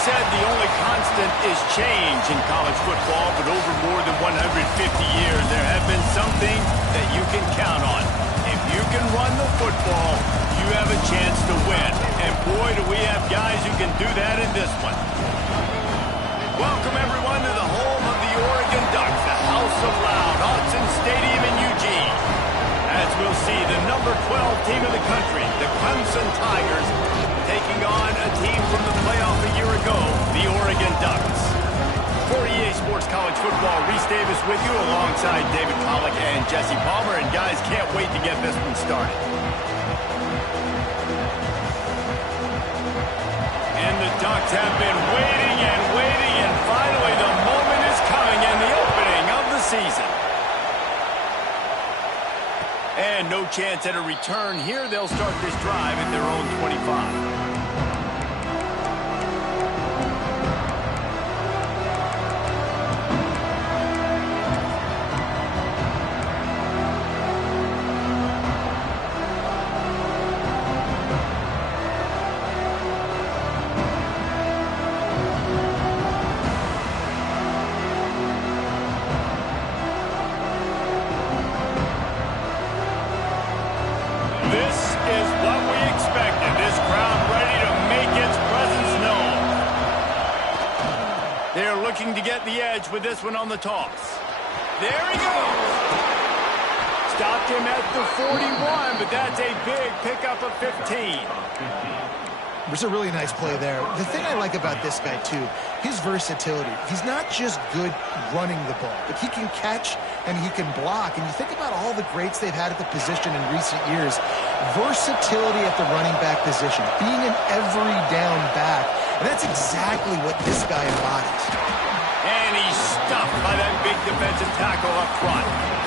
Said the only constant is change in college football, but over more than 150 years, there have been something that you can count on. If you can run the football, you have a chance to win. And boy, do we have guys who can do that in this one. Welcome, everyone, to the home of the Oregon Ducks, the House of Loud, Autzen Stadium in Eugene. As we'll see, the number 12 team in the country, the Clempson Tigers, taking on a team from the playoff a year ago, the Oregon Ducks. For EA Sports College Football, Reese Davis with you alongside David Pollack and Jesse Palmer. And guys, can't wait to get this one started. And the Ducks have been waiting, and finally the moment is coming and the opening of the season. And no chance at a return here. They'll start this drive at their own 25. Looking to get the edge with this one on the toss. There he goes. Stopped him at the 41, but that's a big pickup of 15. It was a really nice play there. The thing I like about this guy, too, his versatility. He's not just good running the ball, but he can catch and he can block. And you think about all the greats they've had at the position in recent years. Versatility at the running back position, being an every down back. And that's exactly what this guy embodies. And he's stuffed by that big defensive tackle up front.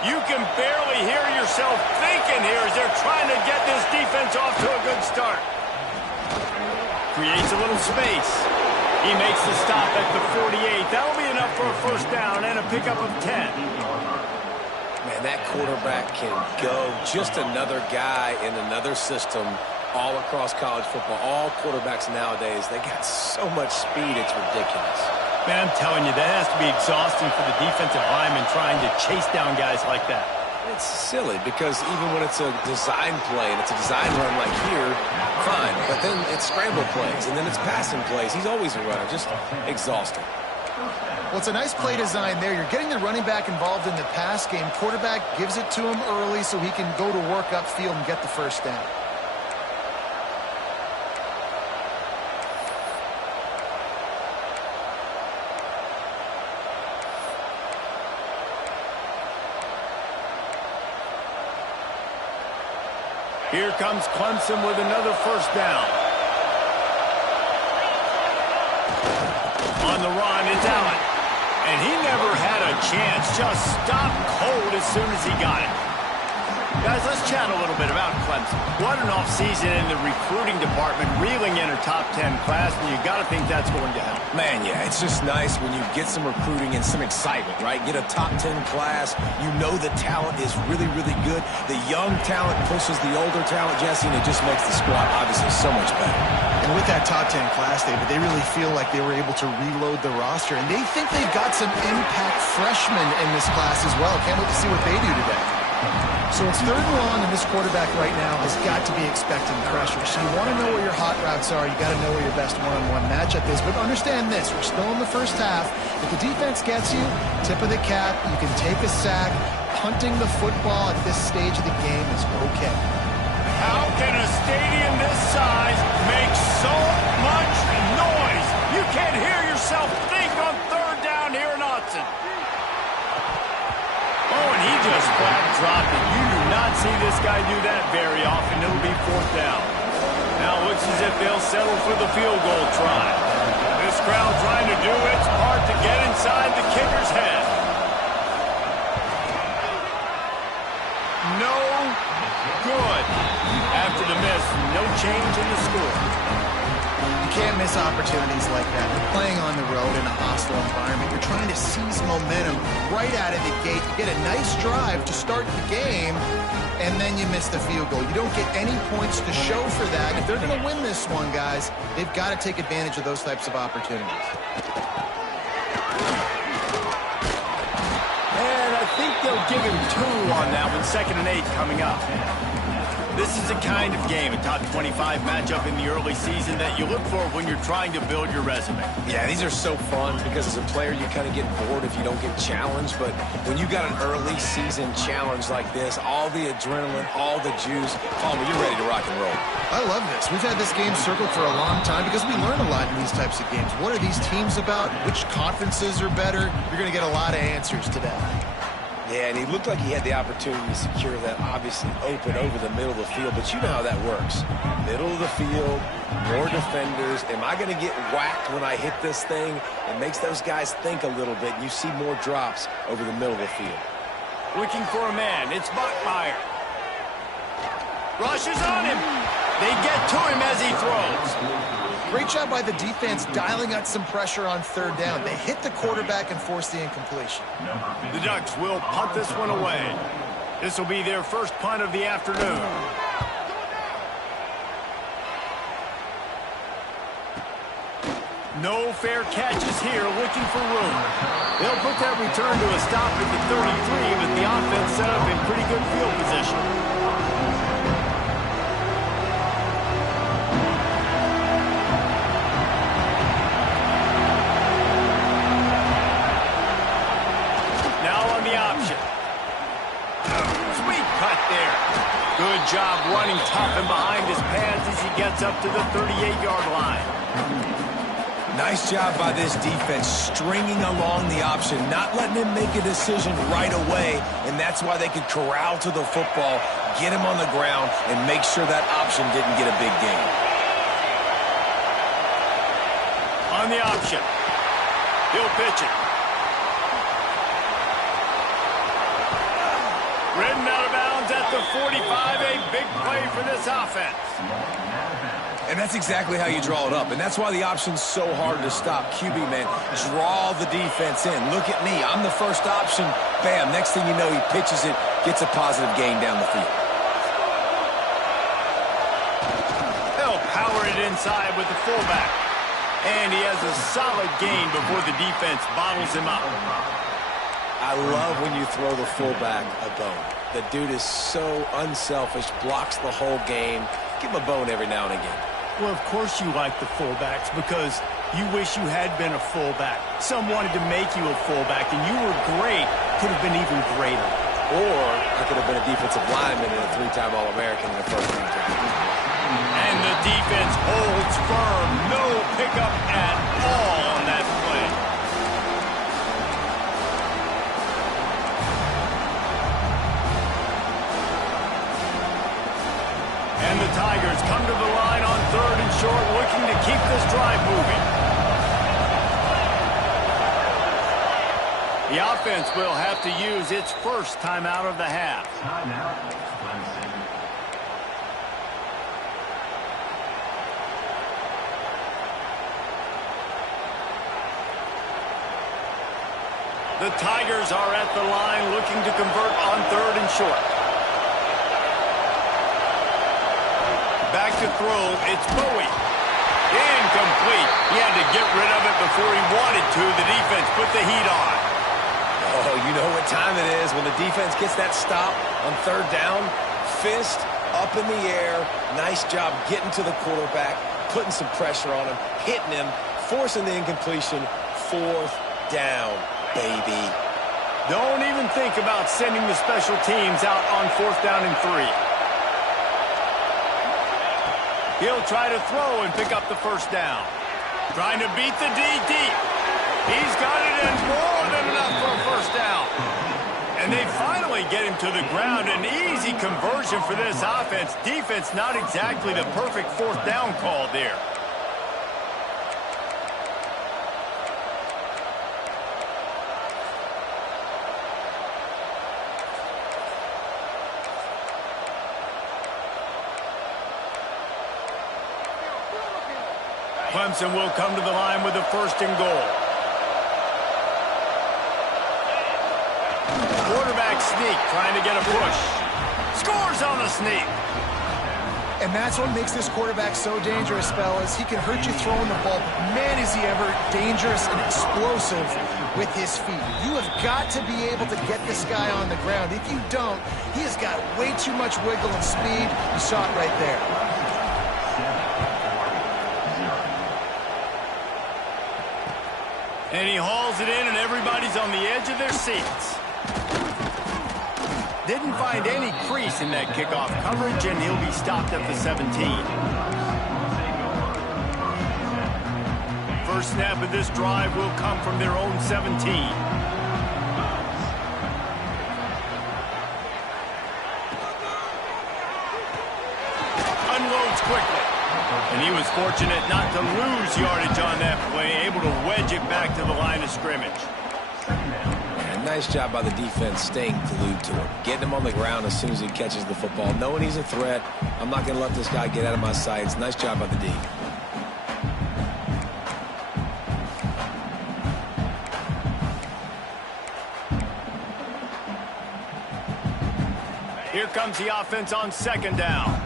You can barely hear yourself thinking here as they're trying to get this defense off to a good start. Creates a little space. He makes the stop at the 48. That'll be enough for a first down and a pickup of 10. Man, that quarterback can go. Just another guy in another system all across college football. All quarterbacks nowadays, they got so much speed, it's ridiculous. Man, I'm telling you, that has to be exhausting for the defensive lineman trying to chase down guys like that. It's silly because even when it's a design play and it's a design run like here, fine. But then it's scramble plays and then it's passing plays. He's always a runner, just exhausting. Well, it's a nice play design there. You're getting the running back involved in the pass game. Quarterback gives it to him early so he can go to work upfield and get the first down. Here comes Clemson with another first down. On the run, it's Allen. And he never had a chance. Just stopped cold as soon as he got it. Guys, let's chat a little bit about Clemson. What an offseason in the recruiting department, reeling in a top 10 class, and you got to think that's going to help. Man, yeah, it's just nice when you get some recruiting and some excitement, right? Get a top 10 class. You know the talent is really, really good. The young talent pushes the older talent, Jesse, and it just makes the squad obviously so much better. And with that top 10 class, David, they really feel like they were able to reload the roster, and they think they've got some impact freshmen in this class as well. Can't wait to see what they do today. So it's 3rd and long, and this quarterback right now has got to be expecting pressure. So you want to know where your hot routes are. You got to know where your best one-on-one matchup is. But understand this, we're still in the first half. If the defense gets you, tip of the cap, you can take a sack. Punting the football at this stage of the game is okay. How can a stadium this size make so much noise? You can't hear yourself think on 3rd down here in Austin. Oh, and he just flat dropped it. You do not see this guy do that very often. It'll be 4th down. Now it looks as if they'll settle for the field goal try. This crowd trying to do its part to get inside the kicker's head. No good. After the miss, no change in the score. You can't miss opportunities like that. You're playing on the road in a hostile environment. You're trying to seize momentum right out of the gate. You get a nice drive to start the game, and then you miss the field goal. You don't get any points to show for that. If they're going to win this one, guys, they've got to take advantage of those types of opportunities. And I think they'll give him 2 on that one. 2nd and 8 coming up. This is the kind of game, a top 25 matchup in the early season that you look for when you're trying to build your resume. Yeah, these are so fun because as a player, you kind of get bored if you don't get challenged. But when you got an early season challenge like this, all the adrenaline, all the juice, Palmer, you're ready to rock and roll. I love this. We've had this game circled for a long time because we learn a lot in these types of games. What are these teams about? Which conferences are better? You're going to get a lot of answers today. Yeah, and he looked like he had the opportunity to secure that obviously open over the middle of the field, but you know how that works. Middle of the field, more defenders. Am I going to get whacked when I hit this thing? It makes those guys think a little bit, and you see more drops over the middle of the field. Looking for a man. It's Bachmeyer. Rushes on him. They get to him as he throws. Great job by the defense dialing out some pressure on 3rd down. They hit the quarterback and forced the incompletion. The Ducks will punt this one away. This will be their first punt of the afternoon. No fair catches here, looking for room. They'll put that return to a stop at the 33, with the offense set up in pretty good field position. Good job running tough and behind his pads as he gets up to the 38-yard line. Nice job by this defense, stringing along the option, not letting him make a decision right away, and that's why they could corral to the football, get him on the ground, and make sure that option didn't get a big gain. On the option, he'll pitch it. Ridden out of bounds at the 45, a big play for this offense. And that's exactly how you draw it up, and that's why the option's so hard to stop. QB, man, draw the defense in. Look at me. I'm the first option. Bam, next thing you know, he pitches it, gets a positive gain down the field. They'll power it inside with the fullback. And he has a solid gain before the defense bottles him up. I love when you throw the fullback a bone. The dude is so unselfish, blocks the whole game. Give him a bone every now and again. Well, of course you like the fullbacks because you wish you had been a fullback. Some wanted to make you a fullback, and you were great. Could have been even greater. Or I could have been a defensive lineman and a 3-time All-American in the first-round ticket. And the defense holds firm. No pickup at all on that play. And the Tigers come to the line on 3rd and short, looking to keep this drive moving. The offense will have to use its first timeout of the half. The Tigers are at the line looking to convert on 3rd and short. Back to throw, it's Bowie. Incomplete. He had to get rid of it before he wanted to. The defense put the heat on. Oh, you know what time it is when the defense gets that stop on third down. Fist up in the air. Nice job getting to the quarterback, putting some pressure on him, hitting him, forcing the incompletion. Fourth down, baby. Don't even think about sending the special teams out on 4th down and 3. He'll try to throw and pick up the first down. Trying to beat the D deep. He's got it in more than enough for a first down. And they finally get him to the ground. An easy conversion for this offense. Defense not exactly the perfect 4th down call there. Clemson will come to the line with a 1st and goal. Quarterback sneak, trying to get a push. Scores on the sneak. And that's what makes this quarterback so dangerous, fellas. He can hurt you throwing the ball, but man, is he ever dangerous and explosive with his feet. You have got to be able to get this guy on the ground. If you don't, he has got way too much wiggle and speed. You saw it right there. And he hauls it in, and everybody's on the edge of their seats. Didn't find any crease in that kickoff coverage, and he'll be stopped at the 17. First snap of this drive will come from their own 17. Unloads quickly. And he was fortunate not to lose yardage on that play, able to wedge it back to the line of scrimmage. And nice job by the defense staying glued to him, getting him on the ground as soon as he catches the football, knowing he's a threat. I'm not going to let this guy get out of my sights. Nice job by the D. Here comes the offense on 2nd down.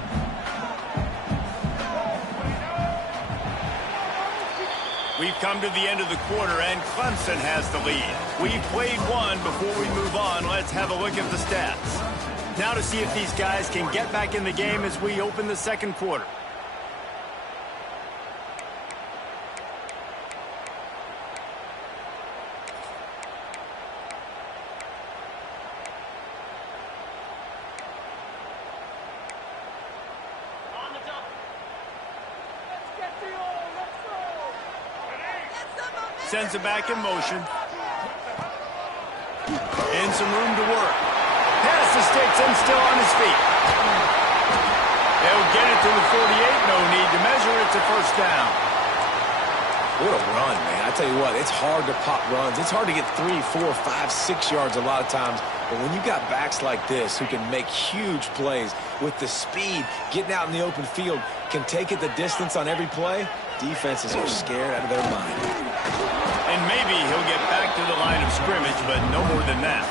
We've come to the end of the quarter, and Clemson has the lead. We've played one. Before we move on, let's have a look at the stats. Now to see if these guys can get back in the game as we open the 2nd quarter. Sends it back in motion. And some room to work. Pass to Clempson, still on his feet. They'll get it to the 48. No need to measure. It's a first down. What a run, man. I tell you what, it's hard to pop runs. It's hard to get 3, 4, 5, 6 yards a lot of times. But when you got backs like this who can make huge plays with the speed, getting out in the open field, can take it the distance on every play, defenses are scared out of their mind. And maybe he'll get back to the line of scrimmage, but no more than that.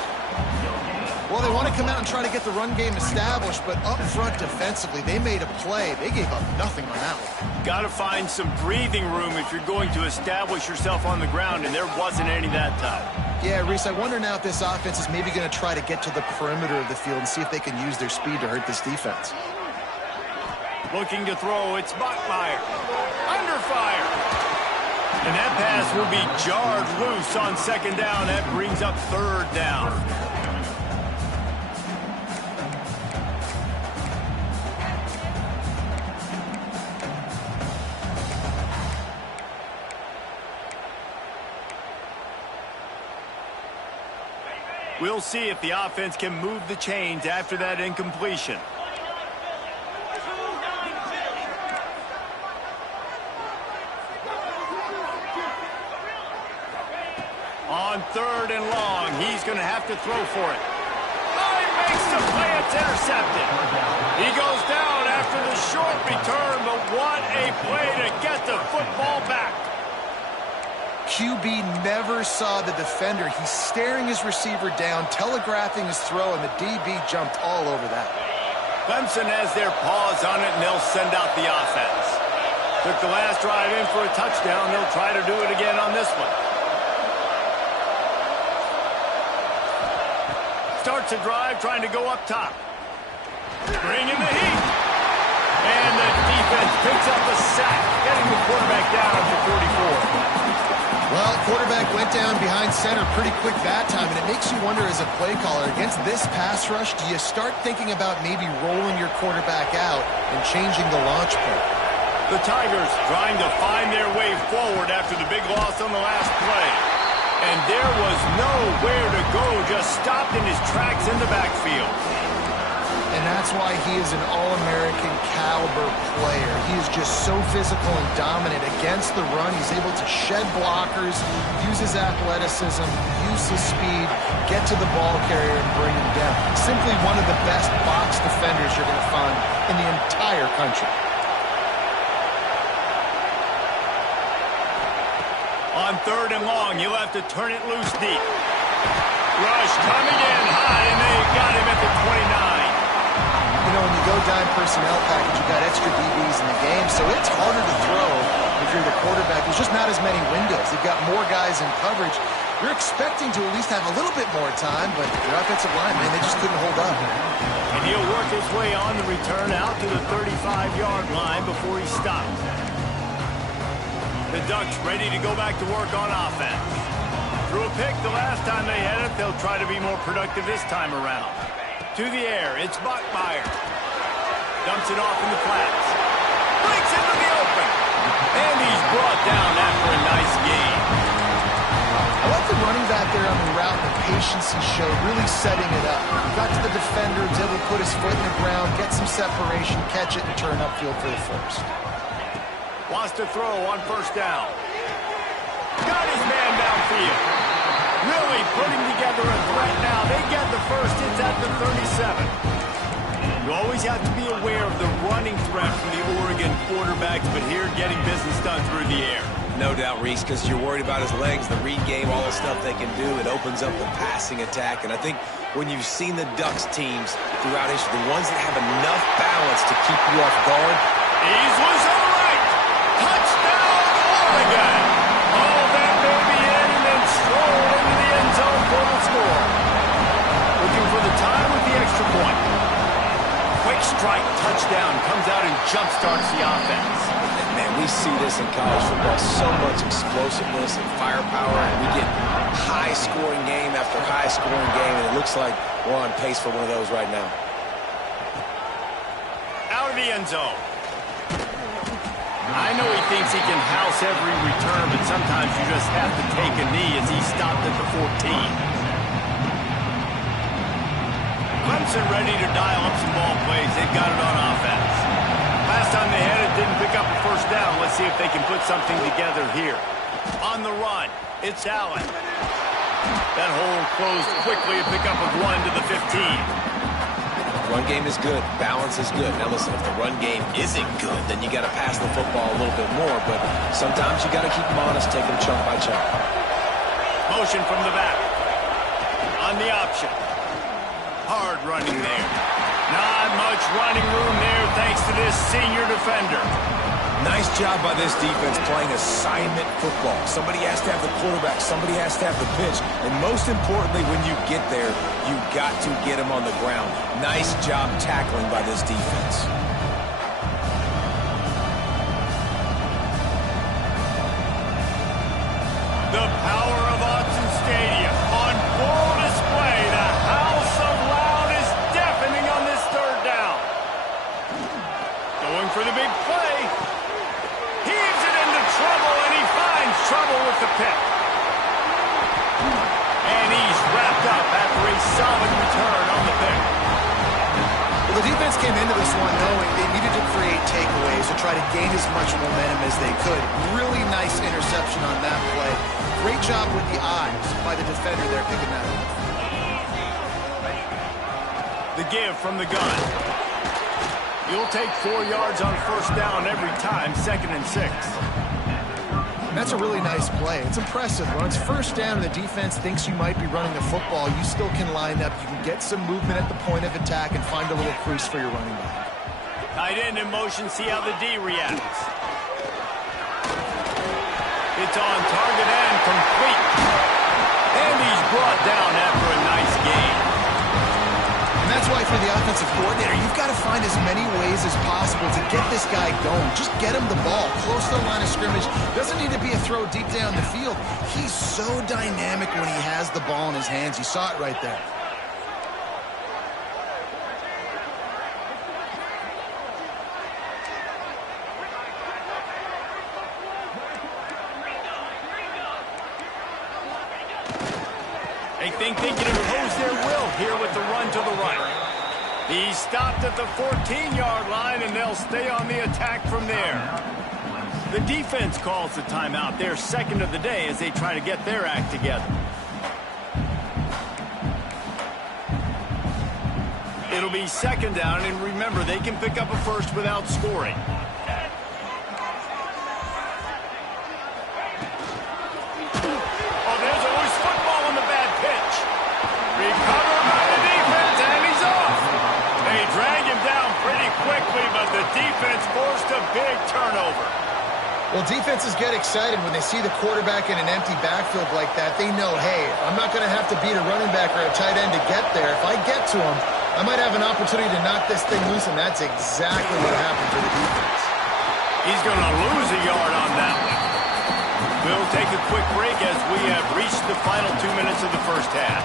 Well, they want to come out and try to get the run game established, but up front defensively, they made a play. They gave up nothing on that one. Got to find some breathing room if you're going to establish yourself on the ground, and there wasn't any that time. Yeah, Reese, I wonder now if this offense is maybe going to try to get to the perimeter of the field and see if they can use their speed to hurt this defense. Looking to throw, it's Bachmeier. Under fire. And that pass will be jarred loose on 2nd down. That brings up 3rd down. We'll see if the offense can move the chains after that incompletion. On 3rd and long, he's going to have to throw for it. Oh, he makes the play. It's intercepted. He goes down after the short return, but what a play to get the football back. QB never saw the defender. He's staring his receiver down, telegraphing his throw, and the DB jumped all over that. Clemson has their paws on it, and they'll send out the offense. Took the last drive in for a touchdown. They'll try to do it again on this one. starts a drive trying to go up top. Bringing the heat. And the defense picks up a sack, getting the quarterback down after 44. Well, quarterback went down behind center pretty quick that time, and it makes you wonder as a play caller, against this pass rush, do you start thinking about maybe rolling your quarterback out and changing the launch point? The Tigers trying to find their way forward after the big loss on the last play. And there was nowhere to go, just stopped in his tracks in the backfield. And that's why he is an All-American caliber player. He is just so physical and dominant against the run. He's able to shed blockers, use his athleticism, use his speed, get to the ball carrier and bring him down. Simply one of the best box defenders you're going to find in the entire country. On 3rd and long, he'll have to turn it loose deep. Rush coming in high, and they got him at the 29. You know, when you go dime personnel package, you got extra DBs in the game, so it's harder to throw if you're the quarterback. There's just not as many windows. They've got more guys in coverage. You're expecting to at least have a little bit more time, but your offensive line, man, they just couldn't hold up. And he'll work his way on the return out to the 35-yard line before he stops. The Ducks ready to go back to work on offense. Threw a pick the last time they had it. They'll try to be more productive this time around. To the air, it's Bachmeier. Dumps it off in the flats. Breaks into the open. And he's brought down after a nice gain. I like the running back there on the route, the patience he showed, really setting it up. Got to the defender, was able to put his foot in the ground, get some separation, catch it, and turn upfield for the first. Wants to throw on 1st down. Got his man downfield. Really putting together a threat now. They get the first. It's at the 37. You always have to be aware of the running threat from the Oregon quarterbacks, but here getting business done through the air. No doubt, Reese, because you're worried about his legs, the read game, all the stuff they can do. It opens up the passing attack. And I think when you've seen the Ducks teams throughout history, the ones that have enough balance to keep you off guard. Easley's all right. Touchdown, Oregon. Oh, that may be in and then stroll into the end zone for the score. Looking for the time with the extra point. Quick strike touchdown comes out and jump-starts the offense. Man, we see this in college football, so much explosiveness and firepower, and we get high-scoring game after high-scoring game, and it looks like we're on pace for one of those right now. Out of the end zone. I know he thinks he can house every return, but sometimes you just have to take a knee as he stopped at the 14. Clemson ready to dial up some ball plays. They've got it on offense. Last time they had it, didn't pick up a 1st down. Let's see if they can put something together here. On the run, it's Allen. That hole closed quickly to pick up a 1 to the 15. Run game is good. Balance is good. Now listen, if the run game isn't good, then you got to pass the football a little bit more. But sometimes you got to keep them honest, take them chunk by chunk. Motion from the back. On the option. Hard running there. Not much running room there thanks to this senior defender. Nice job by this defense playing assignment football. Somebody has to have the quarterback. Somebody has to have the pitch. And most importantly, when you get there, you got to get him on the ground. Nice job tackling by this defense. The power of Autzen Stadium on full display. The house of loud is deafening on this 3rd down. Going for the big play. Heaves it into trouble, and he finds trouble with the pick. And he's wrapped up after a solid return on the pick. Well, the defense came into this one knowing they needed to create takeaways to try to gain as much momentum as they could. Really nice interception on that play. Great job with the eyes by the defender there picking that up. The give from the gun. You'll take 4 yards on 1st down every time, 2nd and 6. That's a really nice play. It's impressive. When it's 1st down and the defense thinks you might be running the football, you still can line up. You can get some movement at the point of attack and find a little crease for your running back. Tight end in motion, see how the D reacts. It's on target and complete. And he's brought down after a nice gain. That's why for the offensive coordinator, you've got to find as many ways as possible to get this guy going. Just get him the ball close to the line of scrimmage. Doesn't need to be a throw deep down the field. He's so dynamic when he has the ball in his hands. You saw it right there. They think they can impose their will here with the run to the right. He stopped at the 14-yard line, and they'll stay on the attack from there. The defense calls the timeout. Their second of the day as they try to get their act together. It'll be second down, and remember, they can pick up a first without scoring. Recovered by the defense, and he's off. They drag him down pretty quickly, but the defense forced a big turnover. Well, defenses get excited when they see the quarterback in an empty backfield like that. They know, hey, I'm not going to have to beat a running back or a tight end to get there. If I get to him, I might have an opportunity to knock this thing loose, and that's exactly what happened to the defense. He's going to lose a yard on that one. We'll take a quick break as we have reached the final 2 minutes of the first half.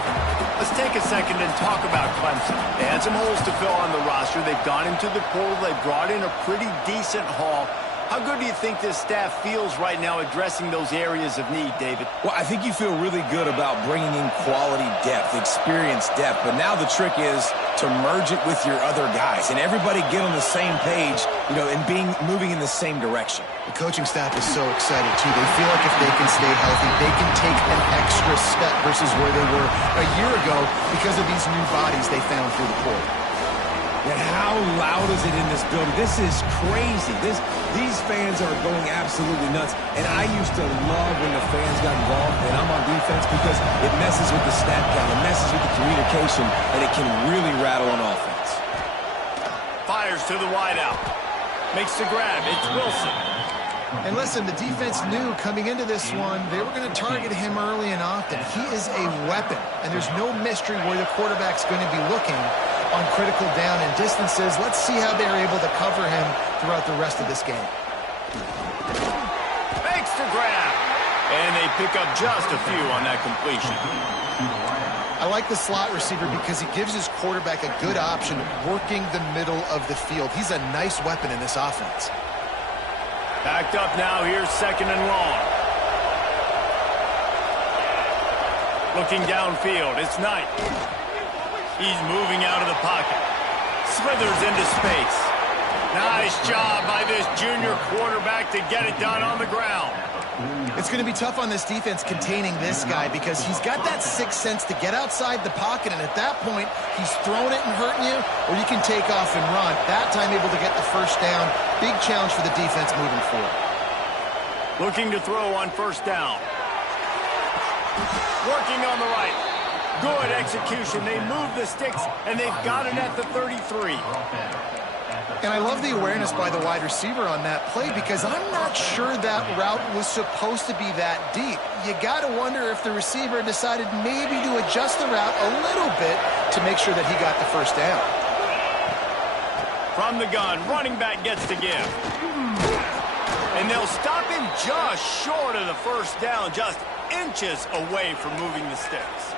Let's take a second and talk about Clemson. They had some holes to fill on the roster. They've gone into the pool. They've brought in a pretty decent haul. How good do you think this staff feels right now addressing those areas of need, David? Well, I think you feel really good about bringing in quality depth, experienced depth. But now the trick is to merge it with your other guys and everybody get on the same page, and moving in the same direction. The coaching staff is so excited, too. They feel like if they can stay healthy, they can take an extra step versus where they were a year ago because of these new bodies they found through the portal. And how loud is it in this building? This is crazy. These fans are going absolutely nuts. And I used to love when the fans got involved, and I'm on defense because it messes with the snap count, it messes with the communication, and it can really rattle on offense. Fires to the wideout. Makes the grab. It's Wilson. And listen, the defense knew coming into this one, they were going to target him early and often. He is a weapon, and there's no mystery where the quarterback's going to be looking on critical down and distances. Let's see how they're able to cover him throughout the rest of this game. Makes the grab. And they pick up just a few on that completion. I like the slot receiver because he gives his quarterback a good option working the middle of the field. He's a nice weapon in this offense. Backed up now, here's second and long. Looking downfield, it's Knight. He's moving out of the pocket. Slithers into space. Nice job by this junior quarterback to get it done on the ground. It's going to be tough on this defense containing this guy because he's got that sixth sense to get outside the pocket, and at that point, he's throwing it and hurting you, or you can take off and run. That time able to get the first down. Big challenge for the defense moving forward. Looking to throw on first down. Working on the right. Good execution. They move the sticks, and they've got it at the 33. And I love the awareness by the wide receiver on that play because I'm not sure that route was supposed to be that deep. You got to wonder if the receiver decided maybe to adjust the route a little bit to make sure that he got the first down. From the gun, running back gets to give. And they'll stop him just short of the first down, just inches away from moving the sticks.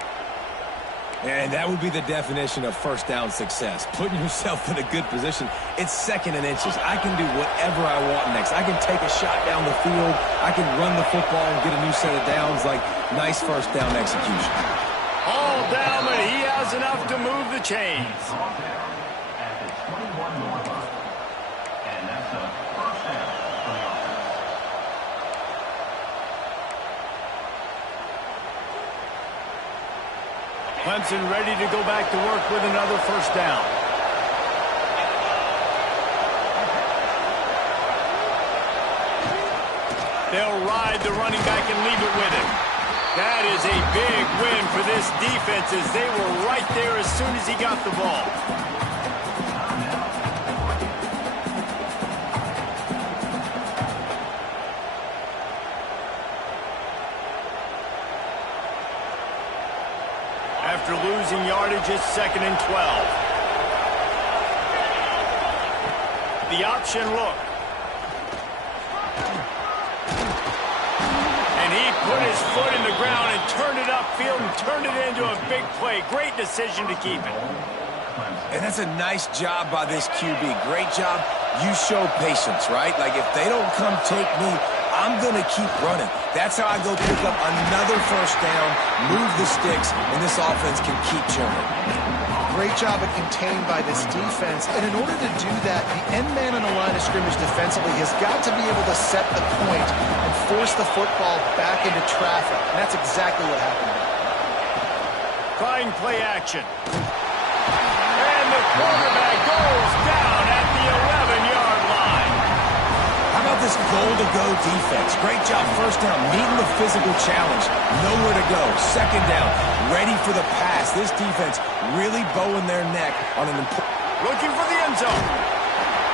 And that would be the definition of first down success. Putting yourself in a good position. It's second and inches. I can do whatever I want next. I can take a shot down the field. I can run the football and get a new set of downs. Like, nice first down execution. All down, but he has enough to move the chains. Clemson ready to go back to work with another first down. They'll ride the running back and leave it with him. That is a big win for this defense as they were right there as soon as he got the ball. After losing yardage, it's 2nd and 12. the option look. And he put his foot in the ground and turned it upfield and turned it into a big play. Great decision to keep it. And that's a nice job by this QB. Great job. You show patience, right? Like, if they don't come take me, I'm going to keep running. That's how I go pick up another first down, move the sticks, and this offense can keep churning. Great job of contained by this defense. And in order to do that, the end man on the line of scrimmage defensively has got to be able to set the point and force the football back into traffic. And that's exactly what happened. Trying play action. And the quarterback goes down at the 11-yard line. How about this goal-to-go defense? Great job first down, meeting the physical challenge. Nowhere to go. Second down, ready for the pass. This defense really bowing their neck on an important... Looking for the end zone.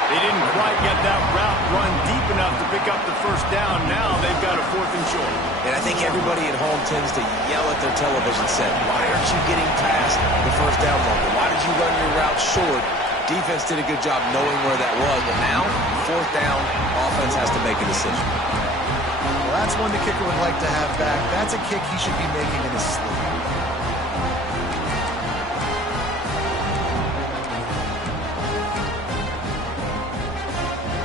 They didn't quite get that route run deep enough to pick up the first down. Now they've got a 4th and short. And I think everybody at home tends to yell at their television set, why aren't you getting past the first down marker? Why did you run your route short? Defense did a good job knowing where that was, but now, 4th down, offense has to make a decision. Well, that's one the kicker would like to have back. That's a kick he should be making in his sleep.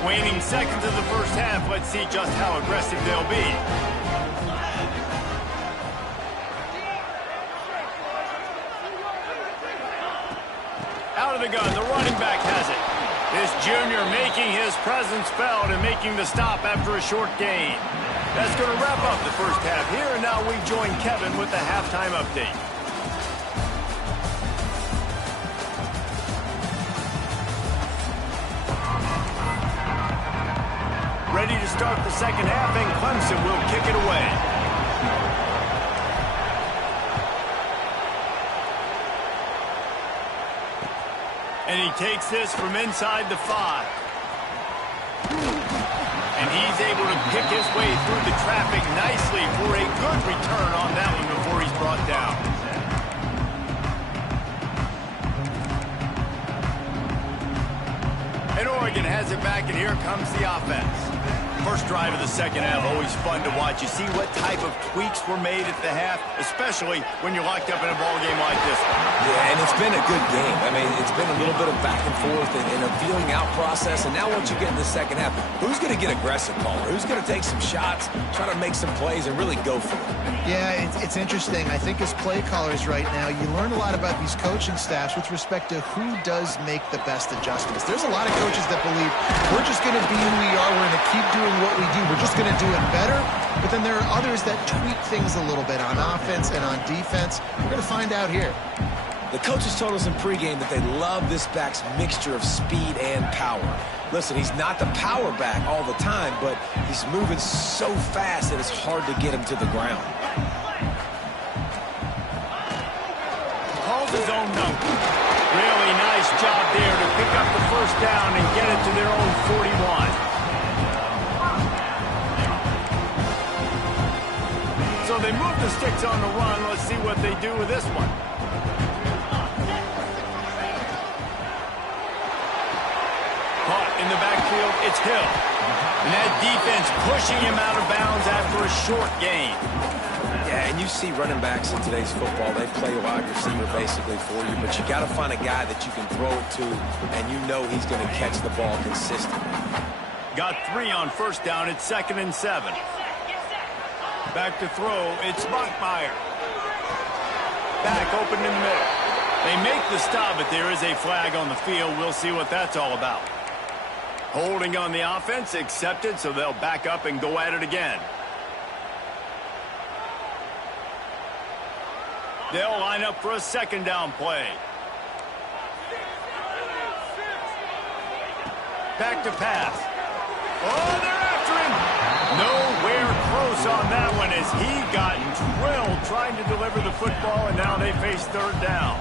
Waning seconds of the first half. Let's see just how aggressive they'll be. Out of the gun, the running back has it. This junior making his presence felt and making the stop after a short gain. That's going to wrap up the first half here, and now we join Kevin with the halftime update. Ready to start the second half, and Clemson will kick it away. And he takes this from inside the 5. And he's able to pick his way through the traffic nicely for a good return on that one before he's brought down. And Oregon has it back, and here comes the offense. First drive of the second half, always fun to watch. You see what type of tweaks were made at the half, especially when you're locked up in a ball game like this one. Yeah, and it's been a good game. I mean, it's been a little bit of back and forth and a feeling out process. And now once you get in the second half, who's going to get aggressive, Paul? Who's going to take some shots, try to make some plays, and really go for it? Yeah, it's interesting. I think as play callers right now, you learn a lot about these coaching staffs with respect to who does make the best adjustments. There's a lot of coaches that believe we're just going to be who we are. We're going to keep doing what we do. We're just going to do it better. But then there are others that tweak things a little bit on offense and on defense. We're going to find out here. The coaches told us in pregame that they love this back's mixture of speed and power. Listen, he's not the power back all the time, but he's moving so fast that it's hard to get him to the ground. Calls his own number. Really nice job there to pick up the first down and get it to their own 41. So they move the sticks on the run. Let's see what they do with this one. Caught in the backfield, it's Hill. And that defense pushing him out of bounds after a short gain. Yeah, and you see running backs in today's football, they play wide receiver basically for you, but you got to find a guy that you can throw it to, and you know he's going to catch the ball consistently. Got 3 on first down. It's 2nd and 7. Back to throw, it's Bachmeier. Back open in the middle. They make the stop, but there is a flag on the field. We'll see what that's all about. Holding on the offense, accepted, so they'll back up and go at it again. They'll line up for a second down play. Back to pass. Oh, they're after him. Nowhere close on that one as he got drilled trying to deliver the football, and now they face 3rd down.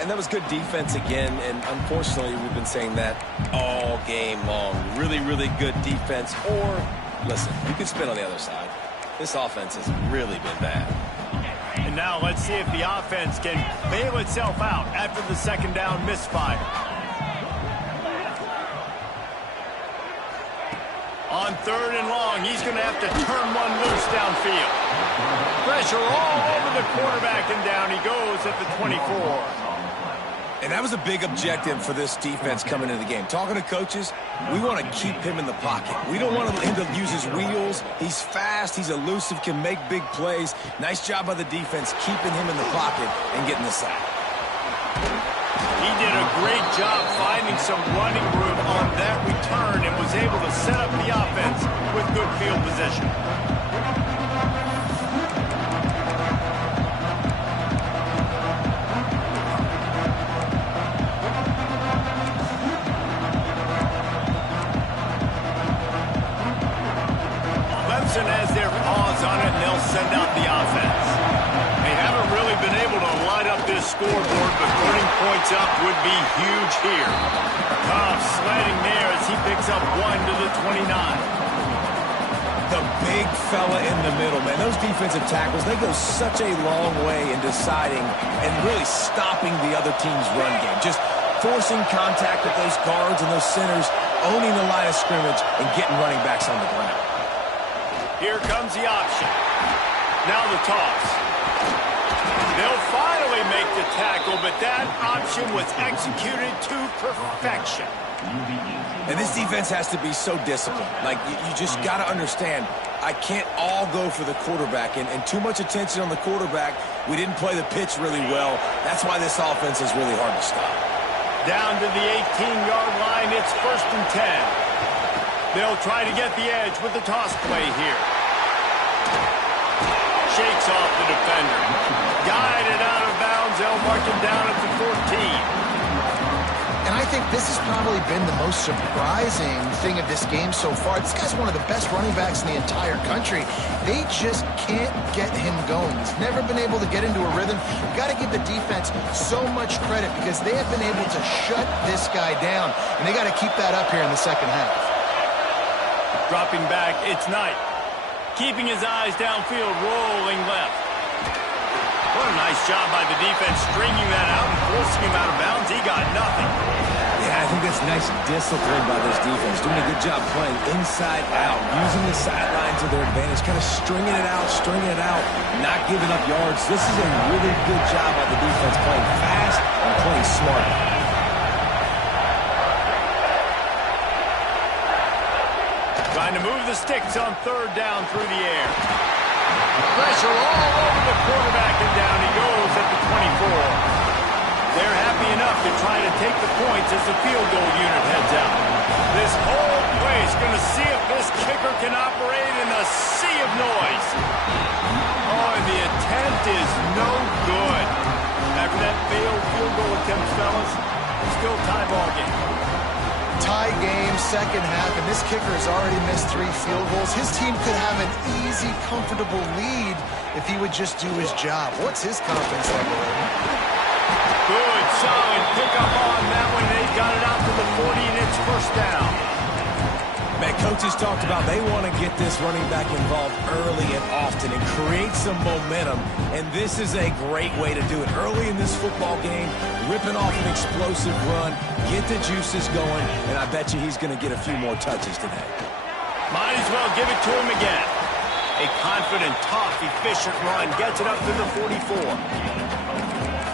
And that was good defense again, and unfortunately we've been saying that all game long. Really, really good defense. Or, listen, you can spin on the other side. This offense has really been bad. And now let's see if the offense can bail itself out after the second down misfire. On 3rd and long, he's going to have to turn one loose downfield. Pressure all over the quarterback, and down he goes at the 24. And that was a big objective for this defense coming into the game. Talking to coaches, we want to keep him in the pocket. We don't want him to use his wheels. He's fast, he's elusive, can make big plays. Nice job by the defense keeping him in the pocket and getting the sack. He did a great job finding some running room on that return and was able to set up the offense with good field position. Clempson has their paws on it, and they'll send out the offense. They haven't really been able to light up this scoreboard, but putting points up would be huge here. Cobb sliding there as he picks up 1 to the 29. The big fella in the middle, man. Those defensive tackles, they go such a long way in deciding and really stopping the other team's run game. Just forcing contact with those guards and those centers, owning the line of scrimmage, and getting running backs on the ground. Here comes the option. Now the toss. They'll finally make the tackle, but that option was executed to perfection. And this defense has to be so disciplined. Like, you just got to understand, I can't all go for the quarterback. And too much attention on the quarterback. We didn't play the pitch really well. That's why this offense is really hard to stop. Down to the 18-yard line, it's 1st and 10. They'll try to get the edge with the toss play here. Shakes off the defender. Guided out of bounds. They'll mark him down at the 14. And I think this has probably been the most surprising thing of this game so far. This guy's one of the best running backs in the entire country. They just can't get him going. He's never been able to get into a rhythm. You got to give the defense so much credit because they have been able to shut this guy down. And they got to keep that up here in the second half. Dropping back, it's Knight. Keeping his eyes downfield, rolling left. What a nice job by the defense stringing that out and forcing him out of bounds. He got nothing. Yeah, I think that's nice discipline by this defense. Doing a good job playing inside out, using the sideline to their advantage, kind of stringing it out, not giving up yards. This is a really good job by the defense playing fast and playing smart. Trying to move the sticks on 3rd down through the air. Pressure all over the quarterback, and down he goes at the 24. They're happy enough to try to take the points as the field goal unit heads out. This whole place going to see if this kicker can operate in a sea of noise. Oh, and the attempt is no good. After that failed field goal attempt, fellas, still tie ball game. Tie game, second half, and this kicker has already missed 3 field goals. His team could have an easy, comfortable lead if he would just do his job. What's his confidence level? Good, solid pickup on that one. They got it out to the 40, and it's 1st down. Man, coaches talked about they want to get this running back involved early and often and create some momentum, and this is a great way to do it. Early in this football game, ripping off an explosive run, get the juices going, and I bet you he's going to get a few more touches today. Might as well give it to him again. A confident, tough, efficient run gets it up to the 44.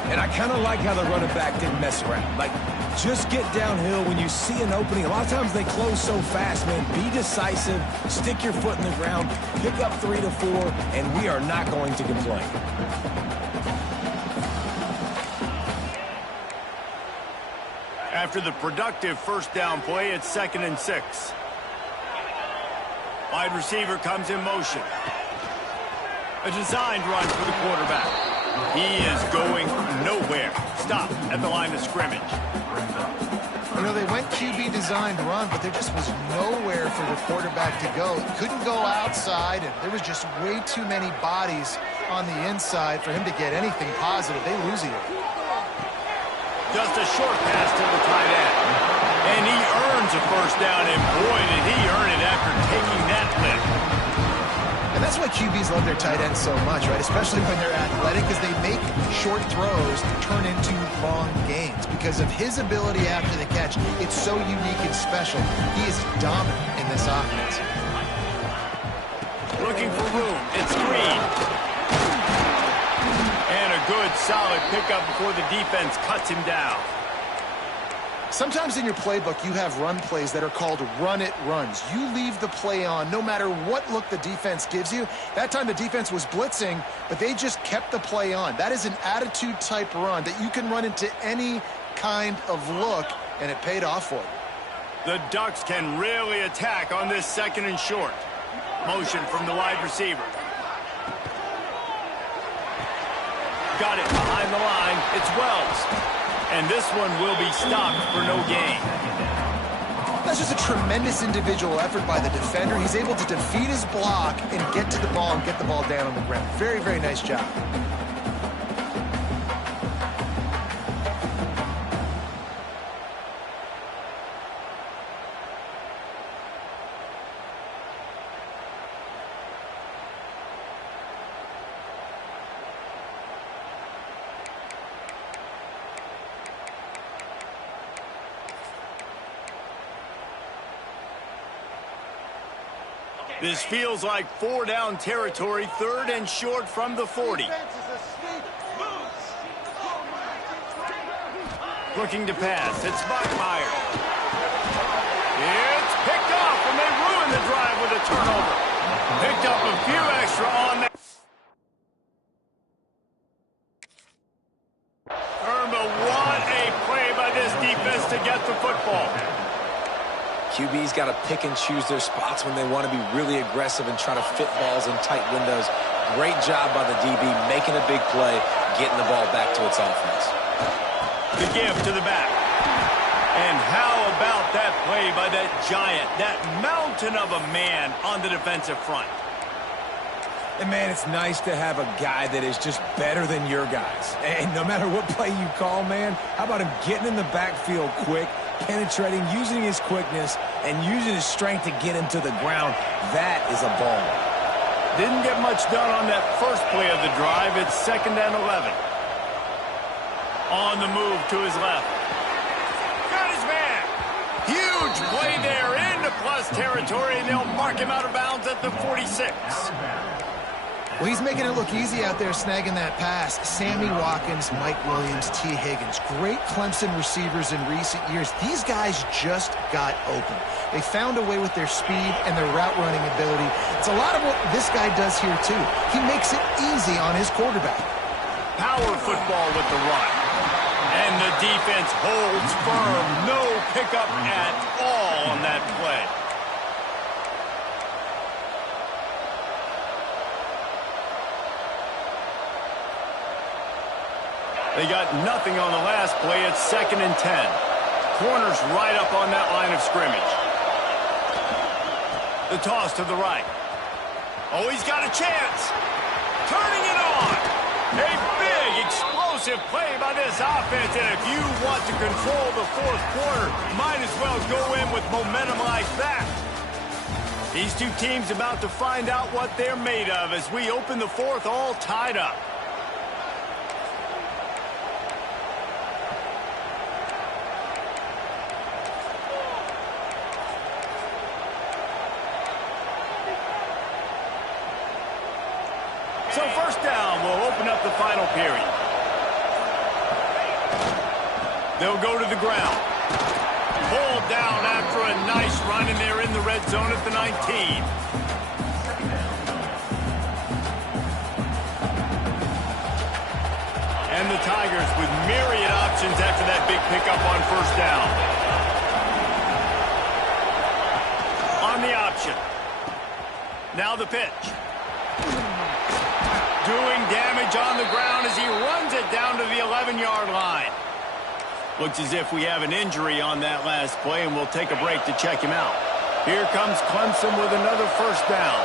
And I kind of like how the running back didn't mess around. Like, just get downhill when you see an opening. A lot of times they close so fast, man. Be decisive, stick your foot in the ground, pick up 3 to 4, and we are not going to complain. After the productive 1st down play, it's 2nd and 6. Wide receiver comes in motion. A designed run for the quarterback. He is going nowhere. Stop at the line of scrimmage. You know, they went QB designed run, but there just was nowhere for the quarterback to go. He couldn't go outside, and there was just way too many bodies on the inside for him to get anything positive. They lose it. Just a short pass to the tight end. And he earns a 1st down, and boy, did he earn it after taking that lift. And That's why QBs love their tight ends so much, right? Especially when they're athletic, because they make short throws turn into long gains. Because of his ability after the catch, it's so unique and special. He is dominant in this offense. Looking for room. It's Green. And a good, solid pickup before the defense cuts him down. Sometimes in your playbook, you have run plays that are called run-it runs. You leave the play on no matter what look the defense gives you. That time the defense was blitzing, but they just kept the play on. That is an attitude-type run that you can run into any kind of look, and it paid off for you. The Ducks can really attack on this 2nd and short. Motion from the wide receiver. Got it behind the line. It's Wells. And this one will be stopped for no gain. That's just a tremendous individual effort by the defender. He's able to defeat his block and get to the ball and get the ball down on the ground. Very, very nice job. This feels like 4-down territory, 3rd and short from the 40. Looking to pass. It's Bachmeier. It's picked off, and they ruin the drive with a turnover. Picked up a few extra on that. Irma, what a play by this defense to get the football. QB's got to pick and choose their spots when they want to be really aggressive and try to fit balls in tight windows. Great job by the DB making a big play, getting the ball back to its offense. The give to the back. And how about that play by that giant, that mountain of a man on the defensive front? And, man, it's nice to have a guy that is just better than your guys. And no matter what play you call, man, how about him getting in the backfield quick, penetrating, using his quickness, and using his strength to get him to the ground? That is a ball. Didn't get much done on that first play of the drive. It's 2nd and 11. On the move to his left. Got his man. Huge play there into plus territory, and they'll mark him out of bounds at the 46. Well, he's making it look easy out there snagging that pass. Sammy Watkins, Mike Williams, T. Higgins. Great Clemson receivers in recent years. These guys just got open. They found a way with their speed and their route running ability. It's a lot of what this guy does here, too. He makes it easy on his quarterback. Power football with the run. And the defense holds firm. No pickup at all on that play. They got nothing on the last play. It's 2nd and 10. Corner's right up on that line of scrimmage. The toss to the right. Oh, he's got a chance. Turning it on. A big, explosive play by this offense. And if you want to control the 4th quarter, might as well go in with momentum like that. These two teams about to find out what they're made of as we open the 4th all tied up. So 1st down will open up the final period. They'll go to the ground. Pulled down after a nice run, and they're in the red zone at the 19. And the Tigers with myriad options after that big pickup on 1st down. On the option. Now the pitch. Doing damage on the ground as he runs it down to the 11-yard line. Looks as if we have an injury on that last play, and we'll take a break to check him out. Here comes Clemson with another 1st down.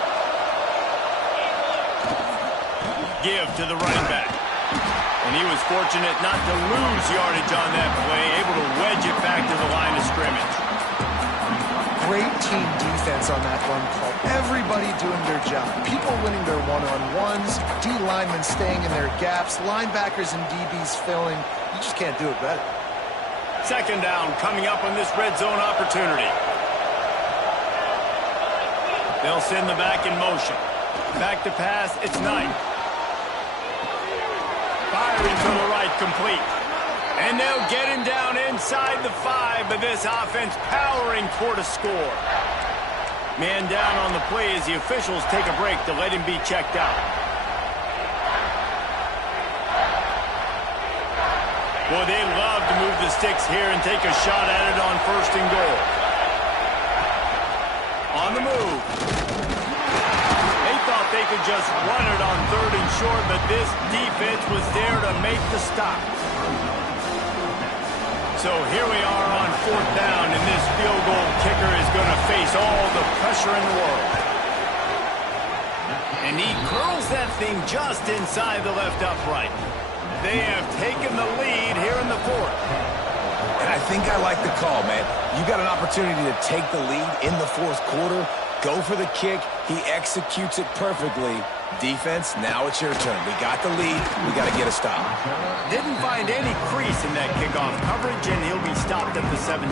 Give to the running back. And he was fortunate not to lose yardage on that play, able to wedge it back to the line of scrimmage. Great team defense on that run call. Everybody doing their job. People winning their one-on-ones, D linemen staying in their gaps, linebackers and DBs filling. You just can't do it better. Second down coming up on this red zone opportunity. They'll send the back in motion. Back to pass, it's Knight. Firing to the right, complete. And they'll get him down inside the 5, but this offense powering toward a score. Man down on the play as the officials take a break to let him be checked out. Boy, they love to move the sticks here and take a shot at it on 1st and goal. On the move. They thought they could just run it on 3rd and short, but this defense was there to make the stop. So here we are on 4th down, and this field goal kicker is going to face all the pressure in the world. And he curls that thing just inside the left upright. They have taken the lead here in the 4th. And I think I like the call, man. You got an opportunity to take the lead in the 4th quarter. Go for the kick. He executes it perfectly. Defense, now it's your turn. We got the lead. We got to get a stop. Didn't find any crease in that kickoff coverage, and he'll be stopped at the 17.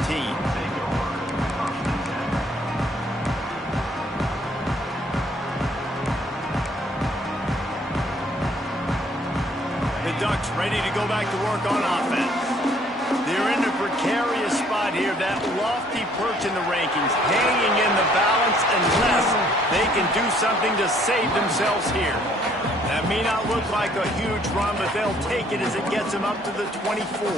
The Ducks ready to go back to work on offense. They're in a precarious spot here, that lofty perch in the rankings, hanging in the balance unless they can do something to save themselves here. That may not look like a huge run, but they'll take it as it gets them up to the 24.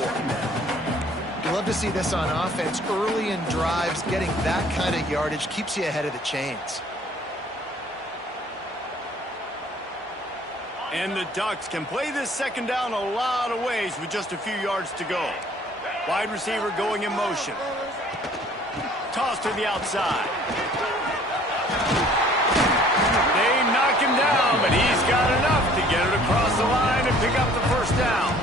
You love to see this on offense. Early in drives, getting that kind of yardage keeps you ahead of the chains. And the Ducks can play this second down a lot of ways with just a few yards to go. Wide receiver going in motion. Toss to the outside. They knock him down, but he's got enough to get it across the line and pick up the 1st down.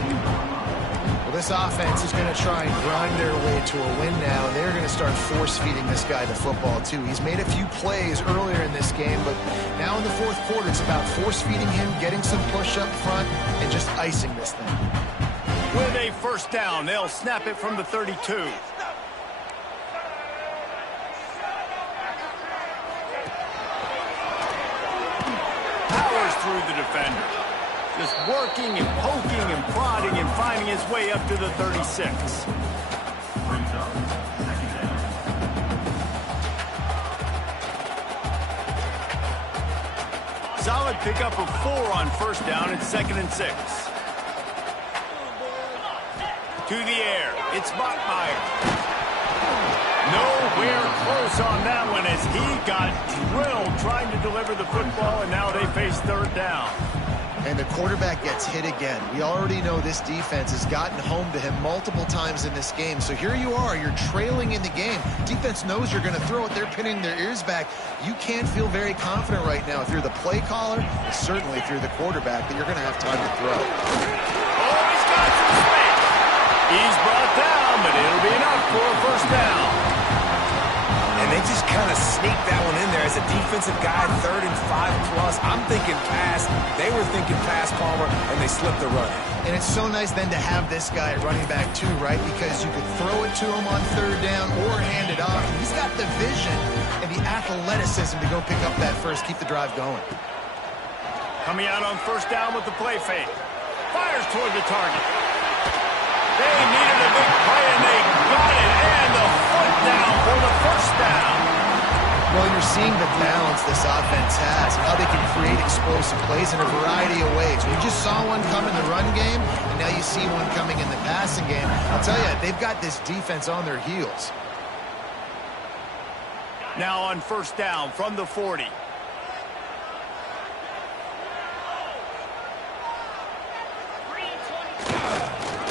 Well, this offense is going to try and grind their way to a win now, and they're going to start force-feeding this guy the football, too. He's made a few plays earlier in this game, but now in the 4th quarter, it's about force-feeding him, getting some push up front, and just icing this thing. With a 1st down, they'll snap it from the 32. Powers through the defender. Just working and poking and prodding and finding his way up to the 36. Solid pickup of 4 on 1st down. It's 2nd and 6. To the air, it's Bachmeier. Nowhere close on that one as he got drilled trying to deliver the football, and now they face 3rd down. And the quarterback gets hit again. We already know this defense has gotten home to him multiple times in this game. So here you are, you're trailing in the game. Defense knows you're going to throw it. They're pinning their ears back. You can't feel very confident right now if you're the play caller, and certainly if you're the quarterback, that you're going to have time to throw. Oh, he's got some space. He's brought down, but it'll be enough for a 1st down. And they just kind of sneaked that one in there as a defensive guy, 3rd and 5 plus. I'm thinking pass. They were thinking pass, Palmer, and they slipped the run. And it's so nice then to have this guy at running back too, right? Because you could throw it to him on 3rd down or hand it off. And he's got the vision and the athleticism to go pick up that first, keep the drive going. Coming out on 1st down with the play fake. Fires toward the target. They needed a big play, and they got it, and the foot down for the 1st down. Well, you're seeing the balance this offense has, how they can create explosive plays in a variety of ways. We just saw one come in the run game, and now you see one coming in the passing game. I'll tell you, they've got this defense on their heels. Now on 1st down from the 40.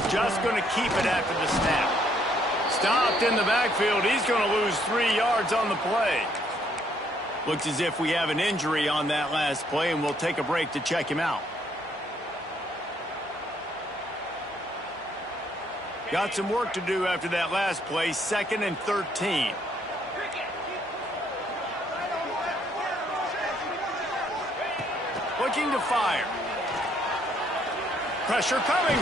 Just going to keep it after the snap. Stopped in the backfield. He's going to lose 3 yards on the play. Looks as if we have an injury on that last play, and we'll take a break to check him out. Got some work to do after that last play. 2nd and 13. looking to fire. Pressure coming.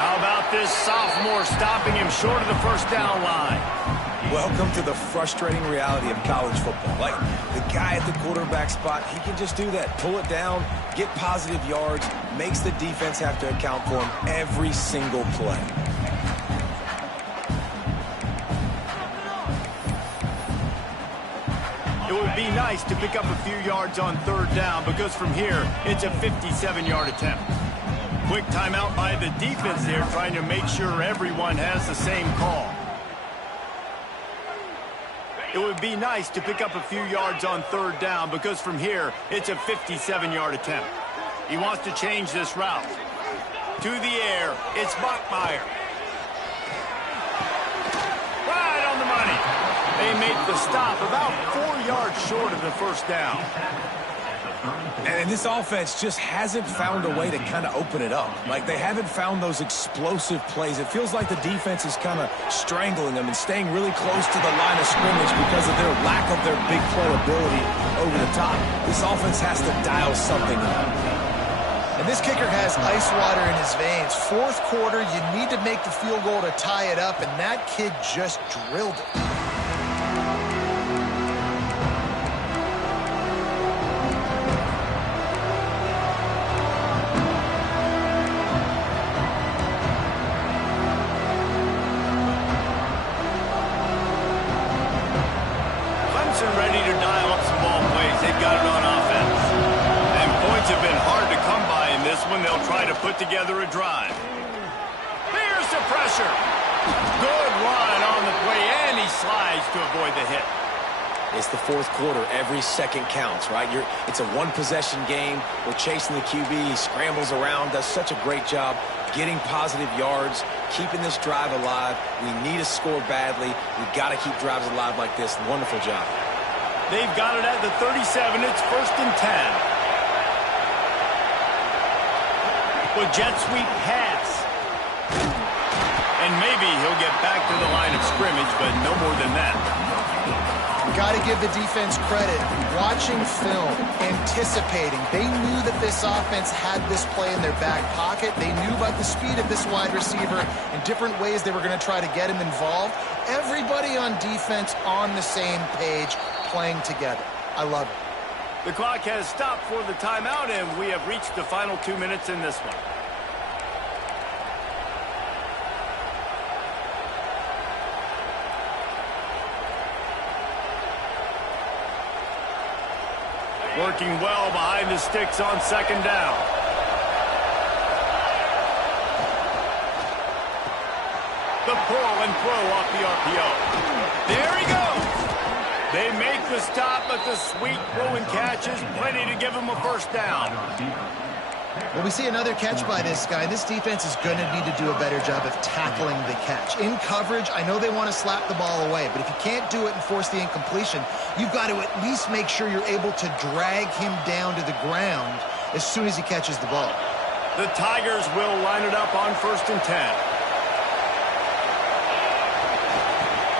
How about this sophomore stopping him short of the first down line? Welcome to the frustrating reality of college football. Like, the guy at the quarterback spot, he can just do that. Pull it down, get positive yards, makes the defense have to account for him every single play. It would be nice to pick up a few yards on third down because from here, it's a 57-yard attempt. Quick timeout by the defense there, trying to make sure everyone has the same call. It would be nice to pick up a few yards on third down because from here, it's a 57-yard attempt. He wants to change this route. To the air, it's Bachmeier. Right on the money. They make the stop about 4 yards short of the first down. And this offense just hasn't found a way to kind of open it up. Like, they haven't found those explosive plays. It feels like the defense is kind of strangling them and staying really close to the line of scrimmage because of their lack of their big play ability over the top. This offense has to dial something up. And this kicker has ice water in his veins. Fourth quarter, you need to make the field goal to tie it up, and that kid just drilled it. Clemson ready to dial up some ball plays. They've got it on offense. And points have been hard to come by in this one. They'll try to put together a drive. Here's the pressure. Good run on the play, and he slides to avoid the hit. It's the fourth quarter. Every second counts, right? It's a one-possession game. We're chasing the QB. He scrambles around, does such a great job getting positive yards, keeping this drive alive. We need to score badly. We've got to keep drives alive like this. Wonderful job. They've got it at the 37. It's 1st and 10. With jet sweep pass. And maybe he'll get back to the line of scrimmage, but no more than that. Got to give the defense credit. Watching film, anticipating. They knew that this offense had this play in their back pocket. They knew about the speed of this wide receiver and different ways they were going to try to get him involved. Everybody on defense on the same page, playing together. I love it. The clock has stopped for the timeout, and we have reached the final 2 minutes in this one. Working well behind the sticks on second down. The pull and throw off the RPO. There he goes. They make the stop, but the sweet throw and catch is plenty to give him a first down. Well, we see another catch by this guy. This defense is going to need to do a better job of tackling the catch. In coverage, I know they want to slap the ball away, but if you can't do it and force the incompletion, you've got to at least make sure you're able to drag him down to the ground as soon as he catches the ball. The Tigers will line it up on 1st and 10.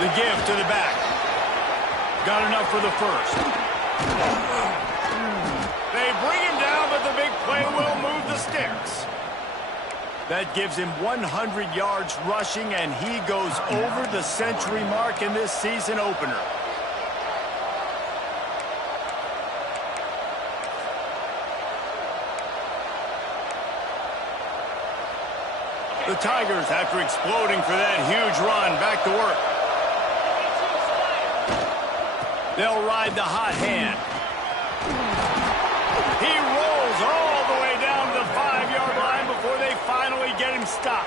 The give to the back. Got enough for the first. They bring him down, but the big play will move the sticks. That gives him 100 yards rushing, and he goes over the century mark in this season opener. The Tigers, after exploding for that huge run, back to work. They'll ride the hot hand. He rolls all the way down to the 5-yard line before they finally get him stopped.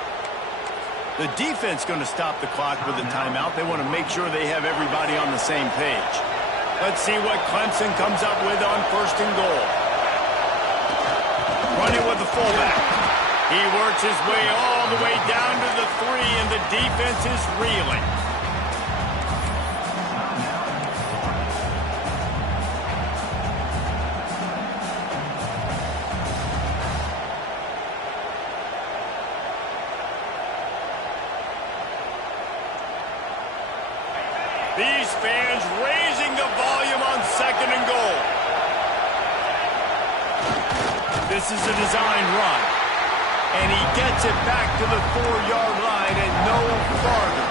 The defense going to stop the clock with a timeout. They want to make sure they have everybody on the same page. Let's see what Clemson comes up with on 1st and goal. Running with the fullback. He works his way all the way down to the 3, and the defense is reeling. These fans raising the volume on 2nd and goal. This is a design run. And he gets it back to the 4-yard line and no farther.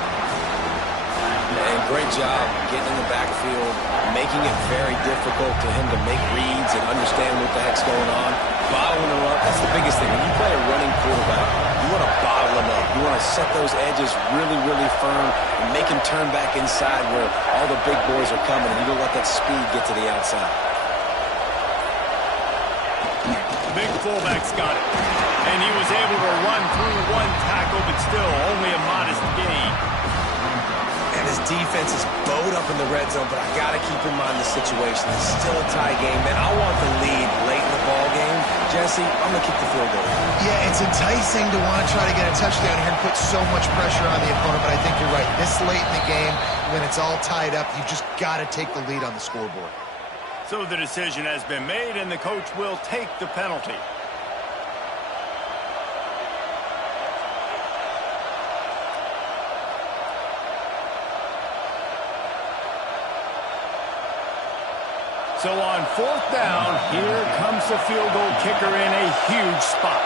And great job getting in the backfield, making it very difficult to him to make reads and understand what the heck's going on. Bottling him up, that's the biggest thing. When you play a running quarterback, you want to bottle him up. You want to set those edges really, really firm and make him turn back inside where all the big boys are coming, and you don't let that speed get to the outside. The big fullback's got it. And he was able to run through one tackle, but still only a modest gain. And his defense is bowed up in the red zone, but I got to keep in mind the situation. It's still a tie game, man. I want the lead late in the ball game. Jesse, I'm going to kick the field goal. Yeah, it's enticing to want to try to get a touchdown here and put so much pressure on the opponent, but I think you're right. This late in the game, when it's all tied up, you've just got to take the lead on the scoreboard. So the decision has been made, and the coach will take the penalty. So on 4th down, here comes the field goal kicker in a huge spot.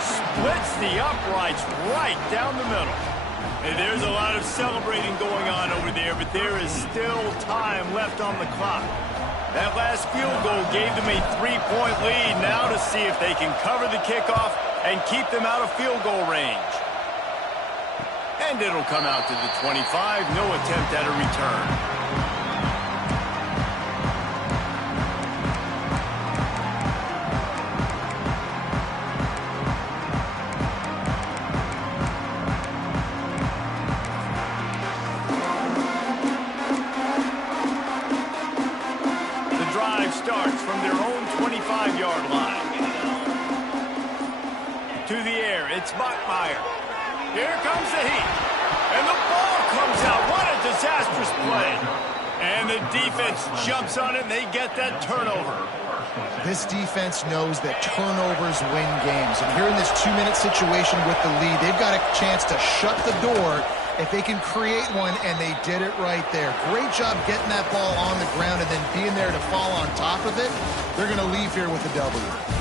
Splits the uprights right down the middle. And there's a lot of celebrating going on over there, but there is still time left on the clock. That last field goal gave them a 3-point lead. Now to see if they can cover the kickoff and keep them out of field goal range. And it'll come out to the 25. No attempt at a return. The drive starts from their own 25-yard line. To the air, it's Bachmeier. Here comes the heat. And the ball comes out. What a disastrous play. And the defense jumps on it, and they get that turnover. This defense knows that turnovers win games. And here in this 2-minute situation with the lead, they've got a chance to shut the door if they can create one, and they did it right there. Great job getting that ball on the ground and then being there to fall on top of it. They're going to leave here with a W.